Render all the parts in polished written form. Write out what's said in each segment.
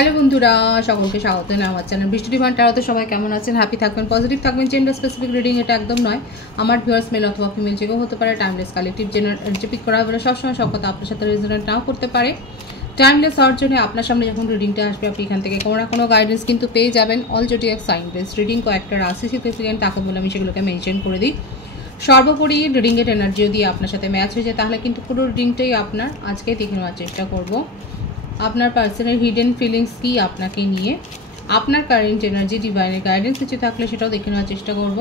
Hello বন্ধুরা, সকলকে স্বাগত জানাই আমার চ্যানেল বৃষ্টি ডিভাইন ট্যারোতে। সবাই কেমন আছেন? হ্যাপি থাকবেন, পজিটিভ থাকবেন। জেন্ডার স্পেসিফিক রিডিং এটা একদম নয়। আমার ভিউয়ার্স মেল অথবা ফিমেল যে কেউ হতে পারে। টাইমলেস কালেকটিভ জেনারেল পিক করা হবে সবসময় সব কথা আপনার সাথে রেজোনেট নাও করতে পারে। টাইমলেস হওয়ার জন্য আপনার সামনে যখন রিডিংটা আসবে আপনি এখান থেকে কোনো না কোনো গাইডেন্স কিন্তু পেয়ে যাবেন। All zodiac sign base reading কয়েকটা রাশি সিগনিফিকেন্ট তাকে বলে আমি সেগুলোকে মেনশন করে দিই। সর্বোপরি রিডিংয়ের এনার্জি যদি আপনার সাথে ম্যাচ হয়ে যায় তাহলে কিন্তু পুরো রিডিংটাই আপনার। আজকে দেখে নেওয়ার চেষ্টা করব আপনার পার্সোনাল হিডেন ফিলিংস কি আপনাকে নিয়ে, আপনার কারেন্ট এনার্জি, ডিভাইনের গাইডেন্স কিছু থাকলে সেটাও দেখে নেওয়ার চেষ্টা করব।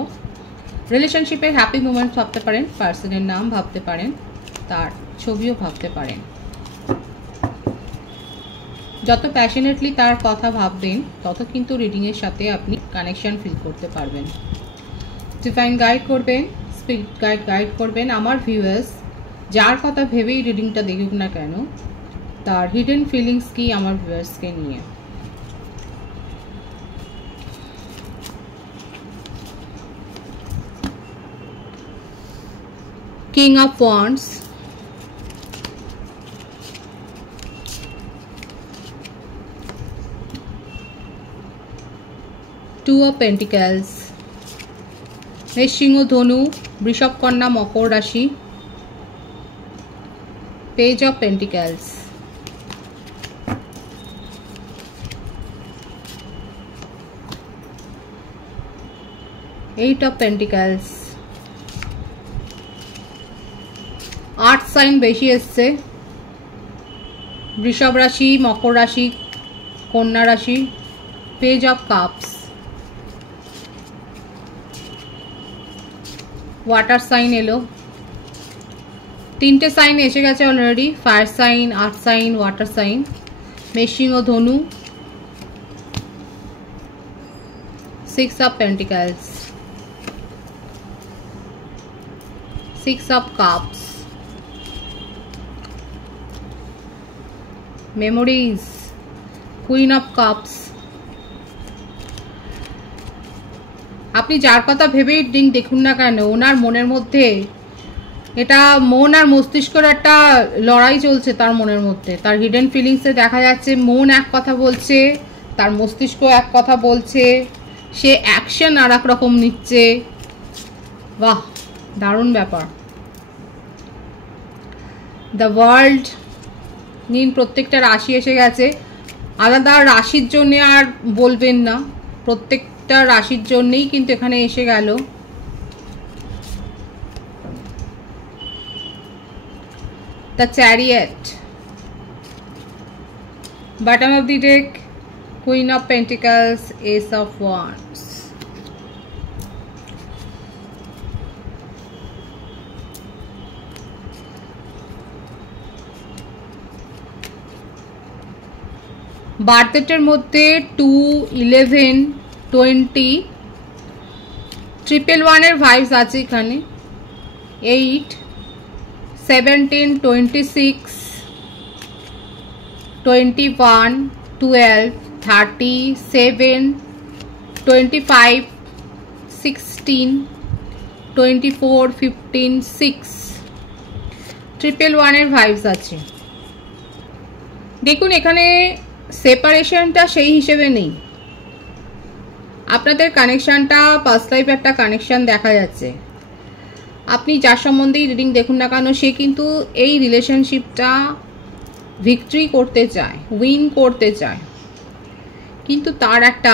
রিলেশনশিপের হ্যাপি মোমেন্ট ভাবতে পারেন, পার্সনের নাম ভাবতে পারেন, তার ছবিও ভাবতে পারেন। যত প্যাশনেটলি তার কথা ভাববেন তত কিন্তু রিডিংয়ের সাথে আপনি কানেকশন ফিল করতে পারবেন। ডিভাইন গাইড করবেন, স্পিরিট গাইড করবেন আমার ভিউয়ার্স যার কথা ভেবেই রিডিংটা দেখুক না কেন, তার হিডেন ফিলিংস কি আমার ভিউয়ার্সকে নিয়ে। King of wands, two of pentacles, মেষ, সিংহ, ধনু, বৃষভ, কন্যা, মকর রাশি, page of pentacles, eight of pentacles. Earth sign বেশি এসছে, বৃষভ রাশি, মকর রাশি, কন্যা রাশি, page of cups. Water sign এলো, তিনটে সাইন এসে গেছে already, fire sign, earth sign, water sign. মেষ, সিংহ, ধনু, six of pentacles, six of cups, memories, queen of cups. আপনি যার কথা ভেবেই দেখুন না কেন, ওনার মনের মধ্যে এটা মন আর মস্তিষ্কের একটা লড়াই চলছে। তার মনের মধ্যে তার হিডেন ফিলিংসে দেখা যাচ্ছে মন এক কথা বলছে, তার মস্তিষ্ক এক কথা বলছে, সে অ্যাকশন আর এক রকম নিচ্ছে। বাহ, দারুণ ব্যাপার। দ্য ওয়ার্ল্ড নিন, প্রত্যেকটা রাশি এসে গেছে। আলাদা রাশির জন্য আর বলবেন না, প্রত্যেকটা রাশির জন্যই কিন্তু এখানে এসে গেল। The chariot, bottom of the deck, queen of pentacles, ace of wands. বার্থডেটের মধ্যে 2, 11, 20, 111 ভাইবস আছে এখানে। 8, 17, 26, 21, 12, 37, 25, 16, 24, 15, 6, 111 ভাইবস আছে। দেখুন এখানে সেপারেশনটা সেই হিসেবে নেই, আপনাদের কানেকশানটা পাস্ট লাইফ একটা কানেকশান দেখা যাচ্ছে। আপনি যার সম্বন্ধেই রিডিং দেখুন না কেন সে কিন্তু এই রিলেশনশিপটা ভিক্টরি করতে চায়, উইন করতে চায়, কিন্তু তার একটা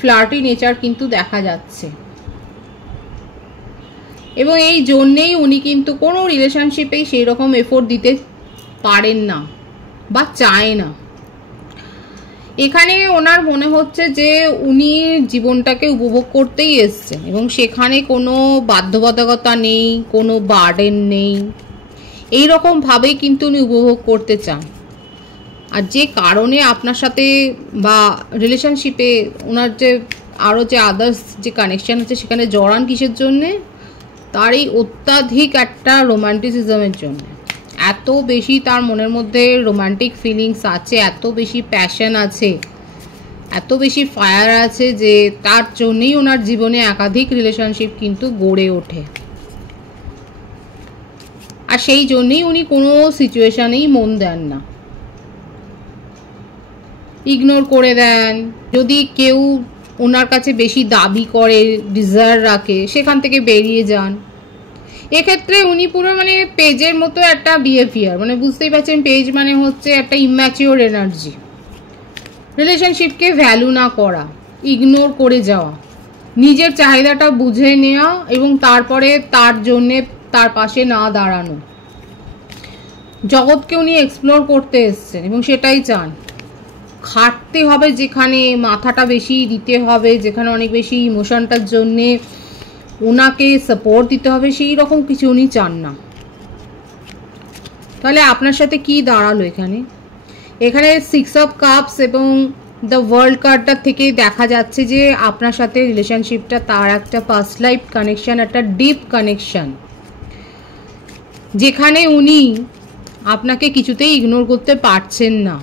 ফ্লার্টি নেচার কিন্তু দেখা যাচ্ছে। এবং এই জন্যেই উনি কিন্তু কোনো রিলেশনশিপেই সেই রকম এফোর্ট দিতে পারেন না বা চায় না। এখানে ওনার মনে হচ্ছে যে উনি জীবনটাকে উপভোগ করতেই এসছেন এবং সেখানে কোনো বাধ্যবাধকতা নেই, কোনো বার্ডেন নেই, এই রকম ভাবেই কিন্তু উনি উপভোগ করতে চান। আর যে কারণে আপনার সাথে বা রিলেশনশিপে ওনার যে আরও যে আদার্স যে কানেকশান আছে সেখানে জড়ান কিসের জন্যে, তার এই অত্যাধিক একটা রোমান্টিসিজমের জন্য। এত বেশি তার মনের মধ্যে রোমান্টিক ফিলিংস আছে, এত বেশি প্যাশন আছে, এত বেশি ফায়ার আছে যে তার জন্যই ওনার জীবনে একাধিক রিলেশনশিপ কিন্তু গড়ে ওঠে। আর সেই জন্যই উনি কোনো সিচুয়েশনেই মন দেন না। ইগনোর করে দেন। যদি কেউ ওনার কাছে বেশি দাবি করে, ডিজায়ার রাখে, সেখান থেকে বেরিয়ে যান। এক্ষেত্রে উনি পুরো মানে পেজের মতো একটা বিহেভিয়ার, মানে বুঝতেই পারছেন পেজ মানে হচ্ছে একটা ইম্যাচিওর এনার্জি। রিলেশনশিপকে ভ্যালু না করা, ইগনোর করে যাওয়া, নিজের চাহিদাটা বুঝে নেওয়া এবং তারপরে তার জন্যে তার পাশে না দাঁড়ানো। জগৎকে উনি এক্সপ্লোর করতে এসছেন এবং সেটাই চান। খাটতে হবে যেখানে, মাথাটা বেশি দিতে হবে যেখানে, অনেক বেশি ইমোশনটার জন্যে ওনাকে সাপোর্ট দিতে হবে, সেই রকম কিছু উনি চান না। তাহলে আপনার সাথে কি দাঁড়ালো এখানে? এখানে 6 অফ কাপস এবং দ্য ওয়ার্ল্ড কার্ডটা থেকে দেখা যাচ্ছে যে আপনার সাথে রিলেশনশিপটা তার একটা পাস্ট লাইফ কানেকশন, একটা ডিপ কানেকশন, যেখানে উনি আপনাকে কিছুতেই ইগনোর করতে পারছেন না।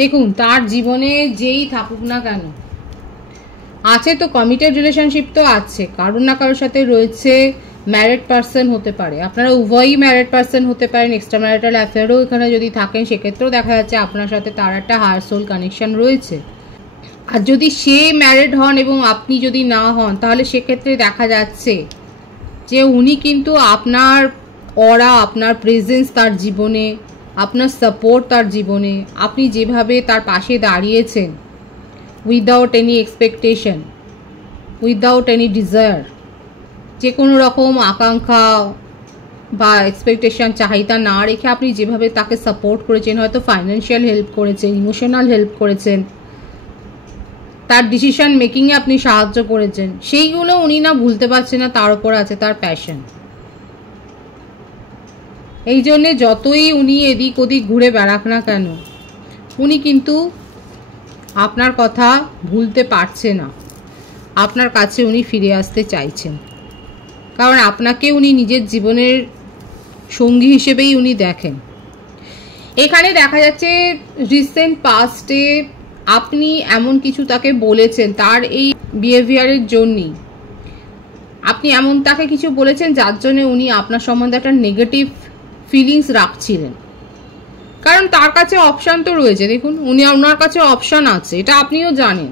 দেখুন, তার জীবনে যেই থাকুক না কেন, আছে তো কমিটেড রিলেশনশিপ তো আছে, কারোর না কারোর সাথে রয়েছে, ম্যারিড পার্সন হতে পারে, আপনারা উভয়ই ম্যারিড পার্সন হতে পারেন, এক্সট্রা ম্যারিটাল অ্যাফেয়ারও এখানে যদি থাকেন সেক্ষেত্রেও দেখা যাচ্ছে আপনার সাথে তার একটা হায়ার সোল কানেকশন রয়েছে। আর যদি সে ম্যারিড হন এবং আপনি যদি না হন, তাহলে সেক্ষেত্রে দেখা যাচ্ছে যে উনি কিন্তু আপনার অরা, আপনার প্রেজেন্স তার জীবনে, আপনার সাপোর্ট তার জীবনে, আপনি যেভাবে তার পাশে দাঁড়িয়েছেন without any expectation, without any desire, যে কোনো রকম আকাঙ্ক্ষা বা এক্সপেকটেশন, চাহিদা না রেখে আপনি যেভাবে তাকে সাপোর্ট করেছেন, হয়তো ফাইন্যান্সিয়াল হেল্প করেছেন, ইমোশনাল হেল্প করেছেন, তার ডিসিশন মেকিংয়ে আপনি সাহায্য করেছেন, সেইগুলো উনি না ভুলতে পারছেন না। তার উপর আছে তার প্যাশন। এই জন্যে যতই উনি এদিক ওদিক ঘুরে বেড়াক না কেন, উনি কিন্তু আপনার কথা ভুলতে পারছে না। আপনার কাছে উনি ফিরে আসতে চাইছেন, কারণ আপনাকে উনি নিজের জীবনের সঙ্গী হিসেবেই উনি দেখেন। এখানে দেখা যাচ্ছে রিসেন্ট পাস্টে আপনি এমন কিছু তাকে বলেছেন, তার এই বিহেভিয়ারের জন্যই আপনি এমন তাকে কিছু বলেছেন যার জন্য উনি আপনার সম্বন্ধে একটা নেগেটিভ ফিলিংস রাখছিলেন। কারণ তার কাছে অপশান তো রয়েছে, দেখুন ওনার কাছে অপশান আছে, এটা আপনিও জানেন।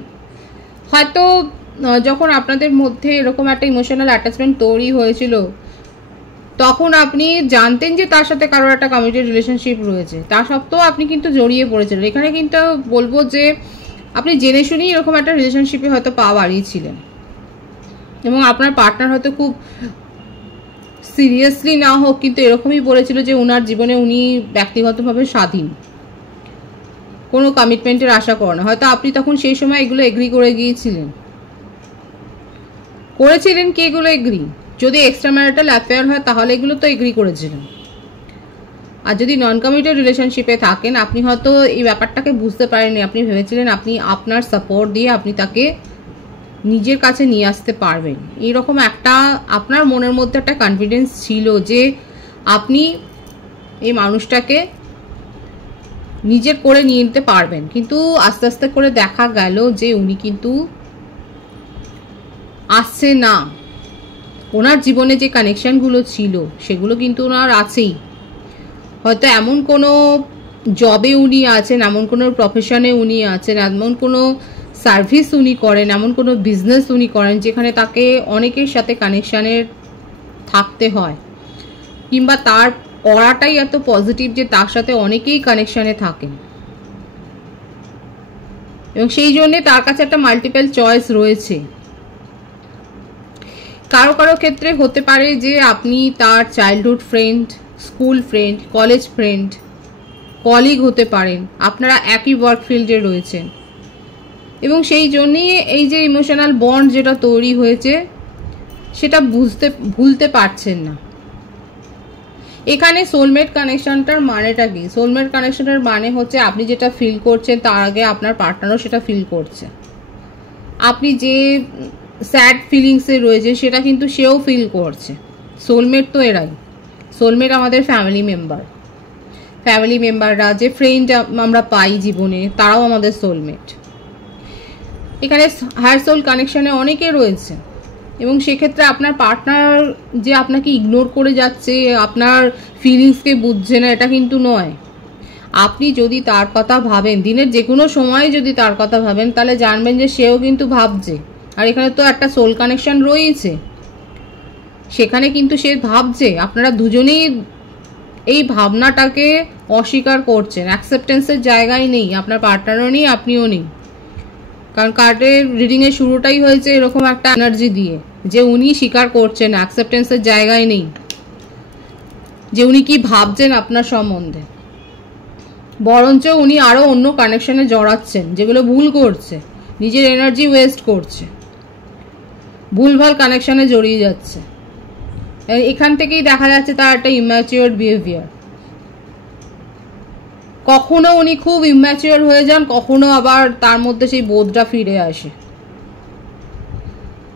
হয়তো যখন আপনাদের মধ্যে এরকম একটা ইমোশনাল অ্যাটাচমেন্ট তৈরি হয়েছিল, তখন আপনি জানতেন যে তার সাথে কারোর একটা কমিটেড রিলেশনশিপ রয়েছে, তা সত্ত্বেও আপনি কিন্তু জড়িয়ে পড়েছিলেন। এখানে কিন্তু বলবো যে আপনি জেনে শুনেই এরকম একটা রিলেশনশিপে হয়তো পা বাড়িয়েছিলেন এবং আপনার পার্টনার হয়তো খুব সিরিয়াসলি না হোক কিন্তু এরকমই বলেছিল যে ওনার জীবনে উনি ব্যক্তিগতভাবে স্বাধীন, কোনো কমিটমেন্টের আশা করে না। হয়তো আপনি তখন সেই সময় এগুলো এগ্রি করে গিয়েছিলেন। করেছিলেন কি এগুলো এগ্রি? যদি এক্সট্রা ম্যারিটাল অ্যাফেয়ার হয় তাহলে এগুলো তো এগ্রি করেছিলেন। আর যদি নন কমিটেড রিলেশনশিপে থাকেন, আপনি হয়তো এই ব্যাপারটাকে বুঝতে পারেননি। আপনি ভেবেছিলেন আপনি আপনার সাপোর্ট দিয়ে আপনি তাকে নিজের কাছে নিয়ে আসতে পারবেন, এইরকম একটা আপনার মনের মধ্যে একটা কনফিডেন্স ছিল যে আপনি এই মানুষটাকে নিজের করে নিয়ে নিতে পারবেন। কিন্তু আস্তে আস্তে করে দেখা গেল যে উনি কিন্তু আসছে না। ওনার জীবনে যে কানেকশানগুলো ছিল সেগুলো কিন্তু ওনার আছেই। হয়তো এমন কোনো জবে উনি আছেন, এমন কোনো প্রফেশনে উনি আছেন, এমন কোনো সার্ভিস উনি করেন, এমন কোনো বিজনেস উনি করেন যেখানে তাকে অনেকের সাথে কানেকশানের থাকতে হয়, কিংবা তার অরাটাই এত পজিটিভ যে তার সাথে অনেকেই কানেকশানে থাকেন এবং সেই জন্যে তার কাছে একটা মাল্টিপল চয়েস রয়েছে। কারো কারো ক্ষেত্রে হতে পারে যে আপনি তার childhood friend, school friend, college friend, colleague হতে পারেন, আপনারা একই ওয়ার্ক ফিল্ডে রয়েছেন এবং সেই জন্যই এই যে ইমোশনাল বন্ড যেটা তৈরি হয়েছে সেটা ভুলতে পারছেন না। এখানে সোলমেট কানেকশনটার মানেটা কি? সোলমেট কানেকশনের মানে হচ্ছে আপনি যেটা ফিল করছেন তার আগে আপনার পার্টনারও সেটা ফিল করছে। আপনি যে স্যাড ফিলিংসে রয়েছে সেটা কিন্তু সেও ফিল করছে। সোলমেট তো এরাই। সোলমেট আমাদের ফ্যামিলি মেম্বাররা, যে ফ্রেন্ড আমরা পাই জীবনে, তারাও আমাদের সোলমেট। এখানে হায়ার সোল কানেকশনে অনেকে রয়েছে এবং সেক্ষেত্রে আপনার পার্টনার যে আপনাকে ইগনোর করে যাচ্ছে, আপনার ফিলিংসকে বুঝছে না, এটা কিন্তু নয়। আপনি যদি তার কথা ভাবেন, দিনের যে কোনো সময় যদি তার কথা ভাবেন, তাহলে জানবেন যে সেও কিন্তু ভাবছে। আর এখানে তো একটা সোল কানেকশন রয়েছে, সেখানে কিন্তু সে ভাবছে। আপনারা দুজনেই এই ভাবনাটাকে অস্বীকার করছেন, অ্যাকসেপ্টেন্সের জায়গায় নেই, আপনার পার্টনারও নেই, আপনিও নেই। কারণ কার্ডের রিডিংয়ের শুরুটাই হয়েছে এরকম একটা এনার্জি দিয়ে, যে উনি স্বীকার করছেন, অ্যাকসেপ্টেন্সের জায়গায় নেই, যে উনি কি ভাবছেন আপনার সম্বন্ধে। বরঞ্চ উনি আরও অন্য কানেকশনে জড়াচ্ছেন, যেগুলো ভুল করছে, নিজের এনার্জি ওয়েস্ট করছে, ভুলভাল কানেকশনে জড়িয়ে যাচ্ছে। এখান থেকেই দেখা যাচ্ছে তার একটা ইম্যাচিওর বিহেভিয়ার। কখনো উনি খুব ইম্যাচিওর হয়ে যান, কখনো আবার তার মধ্যে সেই বোধটা ফিরে আসে।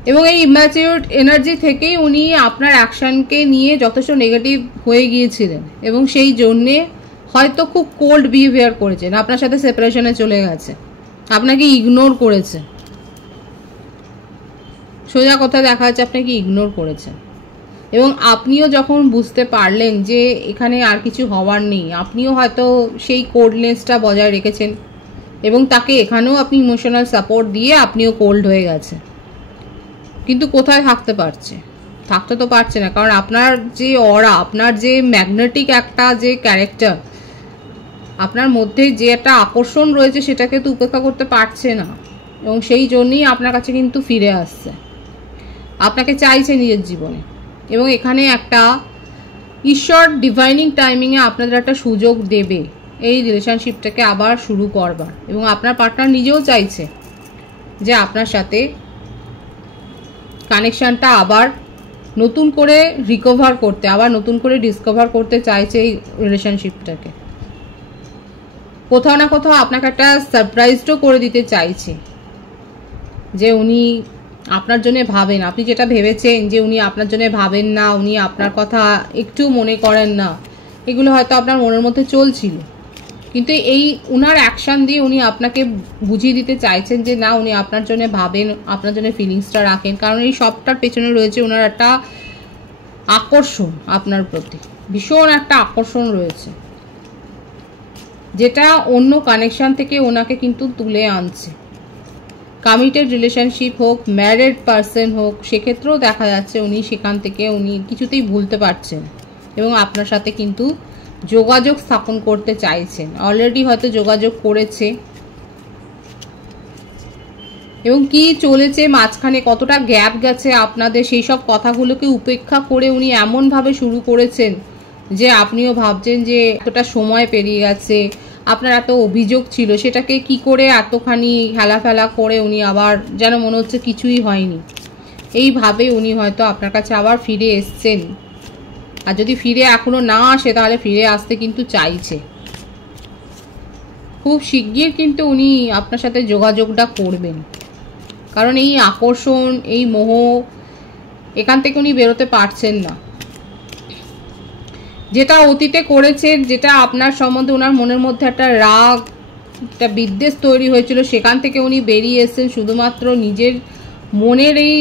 এবং এই ইম্যাচিওর এনার্জি থেকেই উনি আপনার অ্যাকশনকে নিয়ে যথেষ্ট নেগেটিভ হয়ে গিয়েছিলেন, এবং সেই জন্যে হয়তো খুব কোল্ড বিহেভিয়ার করেছেন, আপনার সাথে সেপারেশনে চলে গেছে, আপনাকে ইগনোর করেছে। সোজা কথা দেখা যাচ্ছে আপনাকে ইগনোর করেছেন। এবং আপনিও যখন বুঝতে পারলেন যে এখানে আর কিছু হওয়ার নেই, আপনিও হয়তো সেই কোল্ডনেসটা বজায় রেখেছেন, এবং তাকে এখানেও আপনি ইমোশনাল সাপোর্ট দিয়ে আপনিও কোল্ড হয়ে গেছে। কিন্তু কোথায় থাকতে পারছে? থাকতে তো পারছে না, কারণ আপনার যে অরা, আপনার যে ম্যাগনেটিক একটা যে ক্যারেক্টার, আপনার মধ্যে যে একটা আকর্ষণ রয়েছে, সেটাকে তো উপেক্ষা করতে পারছে না, এবং সেই জন্যই আপনার কাছে কিন্তু ফিরে আসছে, আপনাকে চাইছে নিজের জীবনে। এবং এখানে একটা ঈশ্বর ডিভাইনিং টাইমিংয়ে আপনাদের একটা সুযোগ দেবে এই রিলেশনশিপটাকে আবার শুরু করবার। এবং আপনার পার্টনার নিজেও চাইছে যে আপনার সাথে কানেকশানটা আবার নতুন করে রিকভার করতে, আবার নতুন করে ডিসকভার করতে চাইছে এই রিলেশনশিপটাকে। কোথাও না কোথাও আপনাকে একটা সারপ্রাইজও করে দিতে চাইছে, যে উনি আপনার জন্য ভাবেন। আপনি যেটা ভেবেছেন যে উনি আপনার জন্য ভাবেন না, উনি আপনার কথা একটু মনে করেন না, এগুলো হয়তো আপনার মনের মধ্যে চলছিল, কিন্তু এই উনার অ্যাকশান দিয়ে উনি আপনাকে বুঝিয়ে দিতে চাইছেন যে না, উনি আপনার জন্য ভাবেন, আপনার জন্য ফিলিংসটা রাখেন। কারণ এই সবটার পেছনে রয়েছে ওনার একটা আকর্ষণ, আপনার প্রতি ভীষণ একটা আকর্ষণ রয়েছে, যেটা অন্য কানেকশান থেকে ওনাকে কিন্তু তুলে আনছে। কমিটেড রিলেশনশিপ হোক, ম্যারিড পারসন হোক, সেক্ষেত্রেও দেখা যাচ্ছে উনি সেখান থেকে উনি কিছুতেই ভুলতে পারছেন, এবং আপনার সাথে কিন্তু যোগাযোগ স্থাপন করতে চাইছেন। অলরেডি হয়তো যোগাযোগ করেছে, এবং কি চলেছে মাঝখানে, কতটা গ্যাপ গেছে আপনাদের, সেই সব কথাগুলোকে উপেক্ষা করে উনি এমনভাবে শুরু করেছেন যে আপনিও ভাবছেন যে এতটা সময় পেরিয়ে গেছে, আপনার এত অভিযোগ ছিল, সেটাকে কি করে এতখানি হেলাফেলা করে উনি আবার যেন মনে হচ্ছে কিছুই হয়নি, এইভাবে উনি হয়তো আপনার কাছে আবার ফিরে এসছেন। আর যদি ফিরে এখনো না আসে, তাহলে ফিরে আসতে কিন্তু চাইছে। খুব শিগগির কিন্তু উনি আপনার সাথে যোগাযোগটা করবেন, কারণ এই আকর্ষণ, এই মোহ, এখান থেকে উনি বেরোতে পারছেন না। যেটা অতীতে করেছে, যেটা আপনার সম্বন্ধে ওনার মনের মধ্যে একটা রাগ, একটা বিদ্বেষ তৈরি হয়েছিল, সেখান থেকে উনি বেরিয়ে এসেছেন শুধুমাত্র নিজের মনের এই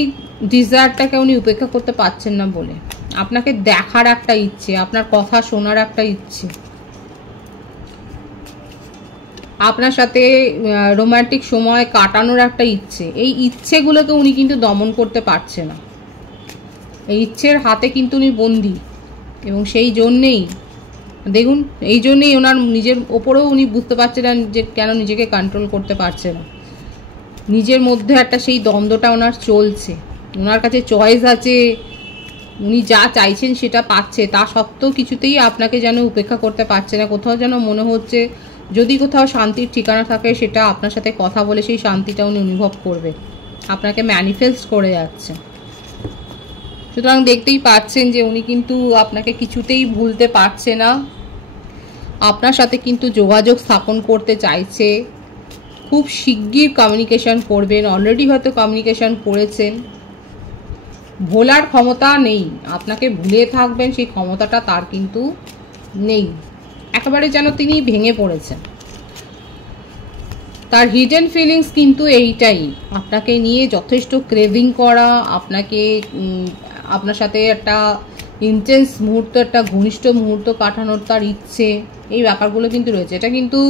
ডিজায়ারটাকে উনি উপেক্ষা করতে পারছেন না বলে। আপনাকে দেখার একটা ইচ্ছে, আপনার কথা শোনার একটা ইচ্ছে, আপনার সাথে রোমান্টিক সময় কাটানোর একটা ইচ্ছে, এই ইচ্ছেগুলোকে উনি কিন্তু দমন করতে পারছে না। এই ইচ্ছের হাতে কিন্তু উনি বন্দী, এবং সেই জন্যেই দেখুন, এই জন্যেই ওনার নিজের ওপরেও উনি বুঝতে পারছিলেন যে কেন নিজেকে কন্ট্রোল করতে পারছে না। নিজের মধ্যে একটা সেই দ্বন্দ্বটা ওনার চলছে, ওনার কাছে চয়েস আছে, উনি যা চাইছেন সেটা পাচ্ছে, তা সত্ত্বেও কিছুতেই আপনাকে যেন উপেক্ষা করতে পারছে না। কোথাও যেন মনে হচ্ছে যদি কোথাও শান্তির ঠিকানা থাকে, সেটা আপনার সাথে কথা বলে সেই শান্তিটা উনি অনুভব করবে, আপনাকে ম্যানিফেস্ট করে যাচ্ছে। সুতরাং দেখতেই পাচ্ছেন যে উনি কিন্তু আপনাকে কিছুতেই ভুলতে পারছে না, আপনার সাথে কিন্তু যোগাযোগ স্থাপন করতে চাইছে, খুব শিগগির কমিউনিকেশন করবেন, অলরেডি হয়তো কমিউনিকেশন করেছেন। ভোলার ক্ষমতা নেই, আপনাকে ভুলে থাকবেন সেই ক্ষমতাটা তার কিন্তু নেই, একেবারে যেন তিনি ভেঙে পড়েছেন। তার হিডেন ফিলিংস কিন্তু এইটাই, আপনাকে নিয়ে যথেষ্ট ক্রেভিং করা, আপনাকে আপনার সাথে একটা ইন্টেন্স মুহূর্ত, একটা ঘনিষ্ঠ মুহূর্ত কাটানোর তার ইচ্ছে, এই ব্যাপারগুলো কিন্তু রয়েছে। এটা কিন্তু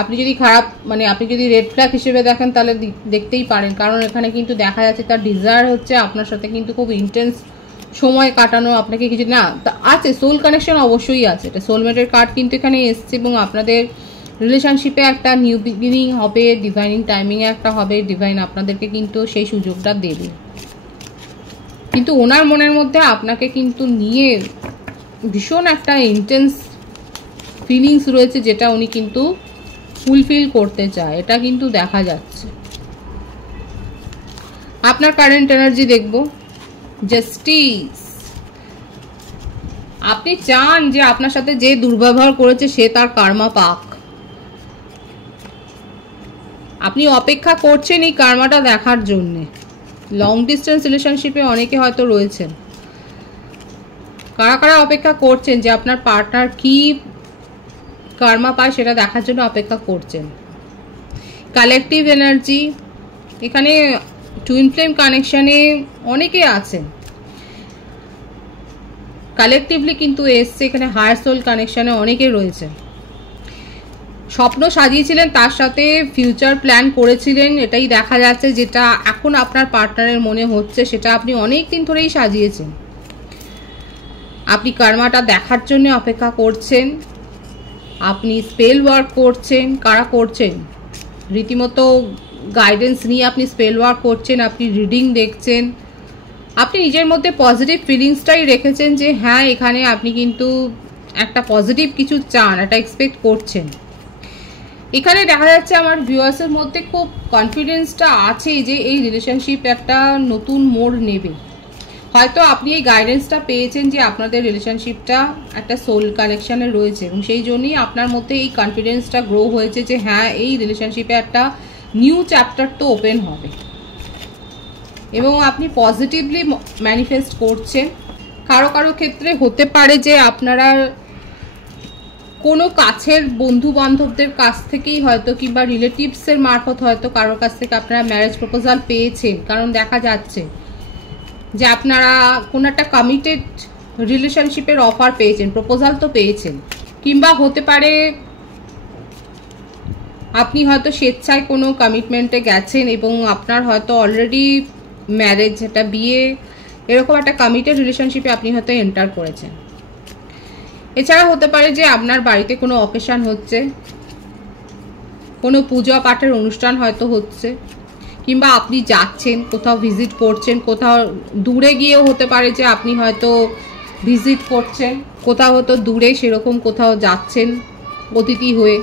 আপনি যদি খারাপ মানে আপনি যদি রেড ফ্ল্যাগ হিসেবে দেখেন তাহলে দেখতেই পারেন, কারণ এখানে কিন্তু দেখা যাচ্ছে তার ডিজায়ার হচ্ছে আপনার সাথে কিন্তু খুব ইন্টেন্স সময় কাটানো, আপনাকে কিছু না আছে, সোল কানেকশন অবশ্যই আছে, এটা সোলমেটের কার্ড কিন্তু এখানে এসছে, এবং আপনাদের রিলেশনশিপে একটা নিউ বিগিনিং হবে, ডিভাইনিং টাইমিংয়ে একটা হবে, ডিভাইন আপনাদেরকে কিন্তু সেই সুযোগটা দেবে। কিন্তু ওনার মনের মধ্যে আপনাকে কিন্তু নিয়ে ভীষণ একটা ইন্টেন্স ফিলিংস রয়েছে, যেটা উনি কিন্তু ফুলফিল করতে চায়, এটা কিন্তু দেখা যাচ্ছে। আপনার কারেন্ট এনার্জি দেখব, জাস্টিস। আপনি চান যে আপনার সাথে যে দুর্ব্যবহার করেছে সে তার কার্মা পাক। আপনি অপেক্ষা করছেন এই কার্মাটা দেখার জন্য। লং ডিস্টেন্স রিলেশনশিপে অনেকে হয়তো রয়েছেন, কারা কারা অপেক্ষা করছেন যে আপনার পার্টনার কি কার্মা পায় সেটা দেখার জন্য অপেক্ষা করছেন। কালেকটিভ এনার্জি, এখানে টুইন ফ্লেম কানেকশনে অনেকে আছেন, কালেকটিভলি কিন্তু এসছে এখানে। হায়ার সোল কানেকশনে অনেকে রয়েছে, স্বপ্ন সাজিয়েছিলেন, তার সাথে ফিউচার প্ল্যান করেছিলেন, এটাই দেখা যাচ্ছে। যেটা এখন আপনার পার্টনারের মনে হচ্ছে সেটা আপনি অনেক দিন ধরেই সাজিয়েছেন। আপনি কার্মাটা দেখার জন্য অপেক্ষা করছেন, আপনি স্পেল ওয়ার্ক করছেন। কারা করছেন? রীতিমতো গাইডেন্স নিয়ে আপনি স্পেল ওয়ার্ক করছেন, আপনি রিডিং দেখছেন, আপনি নিজের মধ্যে পজিটিভ ফিলিংসটাই রেখেছেন যে হ্যাঁ এখানে আপনি কিন্তু একটা পজিটিভ কিছু চান, এটা এক্সপেক্ট করছেন। এখানে দেখা যাচ্ছে আমার ভিউয়ার্সের মধ্যে খুব কনফিডেন্সটা আছে যে এই রিলেশনশিপ একটা নতুন মোড় নেবে। হয়তো আপনি এই গাইডেন্সটা পেয়েছেন যে আপনাদের রিলেশনশিপটা একটা সোল কানেকশনে রয়েছে, এবং সেই জন্যই আপনার মধ্যে এই কনফিডেন্সটা গ্রো হয়েছে যে হ্যাঁ এই রিলেশনশিপে একটা নিউ চ্যাপ্টার তো ওপেন হবে, এবং আপনি পজিটিভলি ম্যানিফেস্ট করছেন। কারো কারো ক্ষেত্রে হতে পারে যে আপনারা কোনো কাছের বন্ধু বান্ধবদের কাছ থেকেই হয়তো কিংবা রিলেটিভসের মারফত হয়তো কারোর কাছ থেকে আপনারা ম্যারেজ প্রপোজাল পেয়েছেন, কারণ দেখা যাচ্ছে যে আপনারা কোনো একটা কমিটেড রিলেশনশিপের অফার পেয়েছেন, প্রপোজাল তো পেয়েছেন। কিংবা হতে পারে আপনি হয়তো স্বেচ্ছায় কোনো কমিটমেন্টে গেছেন এবং আপনার হয়তো অলরেডি ম্যারেজ, একটা বিয়ে, এরকম একটা কমিটেড রিলেশনশিপে আপনি হয়তো এন্টার করেছেন। এছাড়া হতে পারে যে আপনার বাড়িতে কোনো অকেশন হচ্ছে, কোনো পূজা পাঠের অনুষ্ঠান হয়তো হচ্ছে, কিংবা আপনি যাচ্ছেন কোথাও ভিজিট করছেন, কোথাও দূরে গিয়েও হতে পারে যে আপনি হয়তো ভিজিট করছেন, কোথাও হয়তো দূরে সেরকম কোথাও যাচ্ছেন অতিথি হয়ে।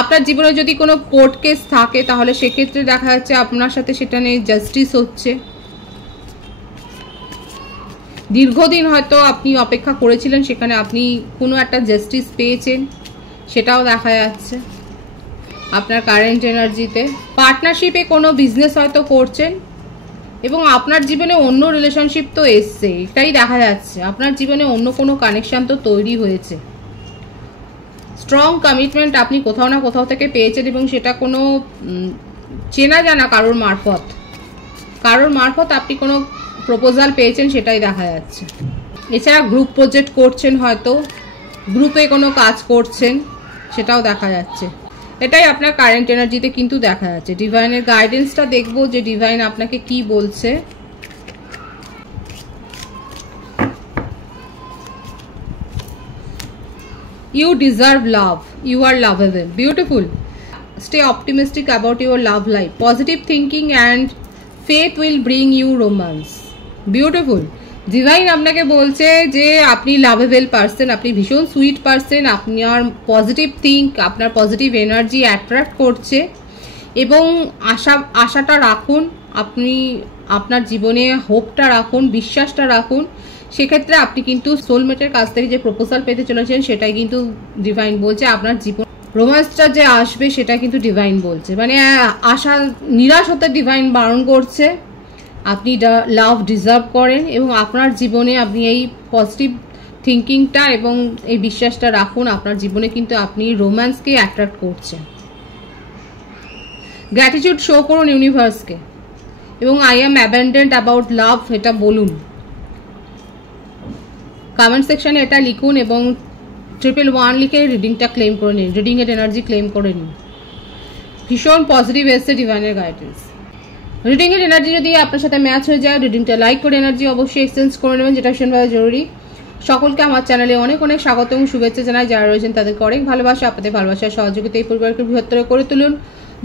আপনার জীবনে যদি কোনো কোর্ট কেস থাকে তাহলে সেক্ষেত্রে দেখা যাচ্ছে আপনার সাথে সেটা নিয়ে জাস্টিস হচ্ছে। দীর্ঘদিন হয়তো আপনি অপেক্ষা করেছিলেন, সেখানে আপনি কোনো একটা জাস্টিস পেয়েছেন, সেটাও দেখা যাচ্ছে আপনার কারেন্ট এনার্জিতে। পার্টনারশিপে কোনো বিজনেস হয়তো করছেন, এবং আপনার জীবনে অন্য রিলেশনশিপ তো এসছে, এটাই দেখা যাচ্ছে। আপনার জীবনে অন্য কোনো কানেকশন তো তৈরি হয়েছে। স্ট্রং কমিটমেন্ট আপনি কোথাও না কোথাও থেকে পেয়েছেন, এবং সেটা কোনো চেনা জানা কারোর মারফত আপনি কোনো প্রপোজাল পেয়েছেন, সেটাই দেখা যাচ্ছে। এছাড়া গ্রুপ প্রজেক্ট করছেন, হয়তো গ্রুপে কোনো কাজ করছেন, সেটাও দেখা যাচ্ছে। এটাই আপনার কারেন্ট এনার্জিতে কিন্তু দেখা যাচ্ছে। ডিভাইনের গাইডেন্সটা দেখবো যে ডিভাইন আপনাকে কি বলছে। You deserve love. You are lovable. Beautiful. Stay optimistic about your love life. Positive thinking and faith will bring you romance. Beautiful. Divine আপনাকে বলছে যে আপনি লাভেবল পারসন, আপনি ভীষণ সুইট পারসন, আপনার পজিটিভ থিঙ্ক, আপনার পজিটিভ এনার্জি অ্যাট্রাক্ট করছে, এবং আশাটা রাখুন, আপনি আপনার জীবনে হোপটা রাখুন, বিশ্বাসটা রাখুন। সেক্ষেত্রে আপনি কিন্তু সোলমেটের কাছ থেকে যে প্রপোজাল পেতে চলেছেন সেটাই কিন্তু ডিভাইন বলছে। আপনার জীবন রোম্যান্সটা যে আসবে সেটা কিন্তু ডিভাইন বলছে, মানে আশা নিরাশ হতে ডিভাইন বারণ করছে। আপনি লাভ ডিজার্ভ করেন, এবং আপনার জীবনে আপনি এই পজিটিভ থিঙ্কিংটা এবং এই বিশ্বাসটা রাখুন, আপনার জীবনে কিন্তু আপনি রোম্যান্সকে অ্যাট্রাক্ট করছেন। গ্র্যাটিটিউড শো করুন ইউনিভার্সকে, এবং আই অ্যাম অ্যাবেন্ডেন্ট অ্যাবাউট লাভ এটা বলুন। কমেন্ট সেকশনে এটা লিখুন এবং 111 লিখে রিডিংটা ক্লেম করে নিন, রিডিংয়ের এনার্জি ক্লেম করে নিন। ভীষণ পজিটিভ এসছে ডিভাইনের গাইডেন্স। রিডিংয়ের এনার্জি যদি আপনার সাথে ম্যাচ হয়ে যায়, রিডিংটা লাইক করে এনার্জি অবশ্যই এক্সচেঞ্জ করে নেবেন, যেটা ভীষণভাবে জরুরি। সকলকে আমার চ্যানেলে অনেক অনেক স্বাগত এবং শুভেচ্ছা জানাই। যারা রয়েছেন তাদেরকে অনেক ভালোবাসা, আপনাদের ভালোবাসার সহযোগিতা এই পরিবারকে বৃহত্তর করে তুলুন।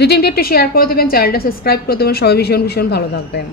রিডিংটা একটু শেয়ার করে দেবেন, চ্যানেলটা সাবস্ক্রাইব করে দেবেন। সবাই ভীষণ ভীষণ ভালো থাকবেন।